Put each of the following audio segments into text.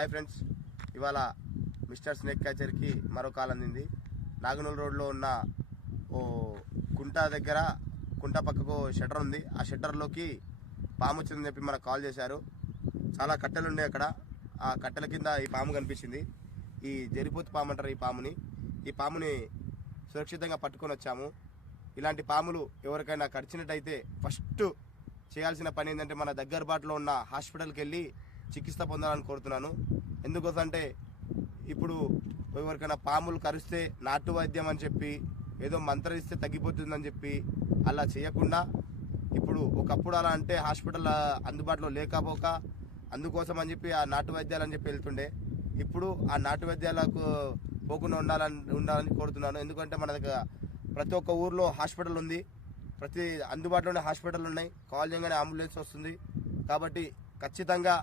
Hi friends, ఇవాళ mister snake క్యాచర్కి మరో call అందింది. నాగనూలు రోడ్లో ఉన్న ఓ కుంట దగ్గర, కుంట పక్కకు షట్టర్ ఉంది. ఆ షట్టర్లోకి పాము వచ్చిందని చెప్పి మనకు కాల్ చేశారు. చాలా కట్టెలు ఉండే అక్కడ. ఆ కట్టెల కింద ఈ పాము కనిపించింది. ఈ జరిపోతు పాము అంటారు ఈ పాముని సురక్షితంగా పట్టుకొని వచ్చాము. ఇలాంటి పాములు ఎవరికైనా కరిచినట్టయితే ఫస్ట్ చేయాల్సిన పని ఏంటంటే మన దగ్గర బాటులో ఉన్న హాస్పిటల్కి వెళ్ళి చికిత్స పొందాలని కోరుతున్నాను. ఎందుకోసంటే ఇప్పుడు ఎవరికైనా పాములు కరిస్తే నాటు వైద్యం అని చెప్పి ఏదో మంత్రం ఇస్తే తగ్గిపోతుందని చెప్పి అలా చేయకుండా, ఇప్పుడు ఒకప్పుడు అలా అంటే హాస్పిటల్ అందుబాటులో లేకపోక అందుకోసం అని చెప్పి ఆ నాటు వైద్యాలని చెప్పి వెళ్తుండే. ఇప్పుడు ఆ నాటు వైద్యాలకు పోకుండా ఉండాలని కోరుతున్నాను. ఎందుకంటే మన దగ్గర ప్రతి ఒక్క ఊర్లో హాస్పిటల్ ఉంది, ప్రతి అందుబాటులోనే హాస్పిటల్ ఉన్నాయి. కాల్ చేయగానే అంబులెన్స్ వస్తుంది. కాబట్టి ఖచ్చితంగా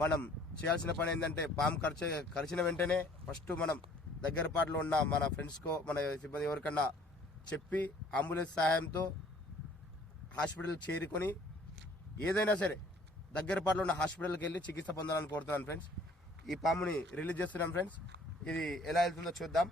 మనం చేయాల్సిన పని ఏంటంటే పాము కరిచిన వెంటనే ఫస్ట్ మనం దగ్గరపాటులో ఉన్న మన ఫ్రెండ్స్కో మన సిబ్బంది ఎవరికన్నా చెప్పి అంబులెన్స్ సహాయంతో హాస్పిటల్కి చేరుకొని ఏదైనా సరే దగ్గరపాటులో ఉన్న హాస్పిటల్కి వెళ్ళి చికిత్స పొందాలని కోరుతున్నాను ఫ్రెండ్స్. ఈ పాముని రిలీజ్ చేస్తున్నాం ఫ్రెండ్స్. ఇది ఎలా వెళ్తుందో చూద్దాం.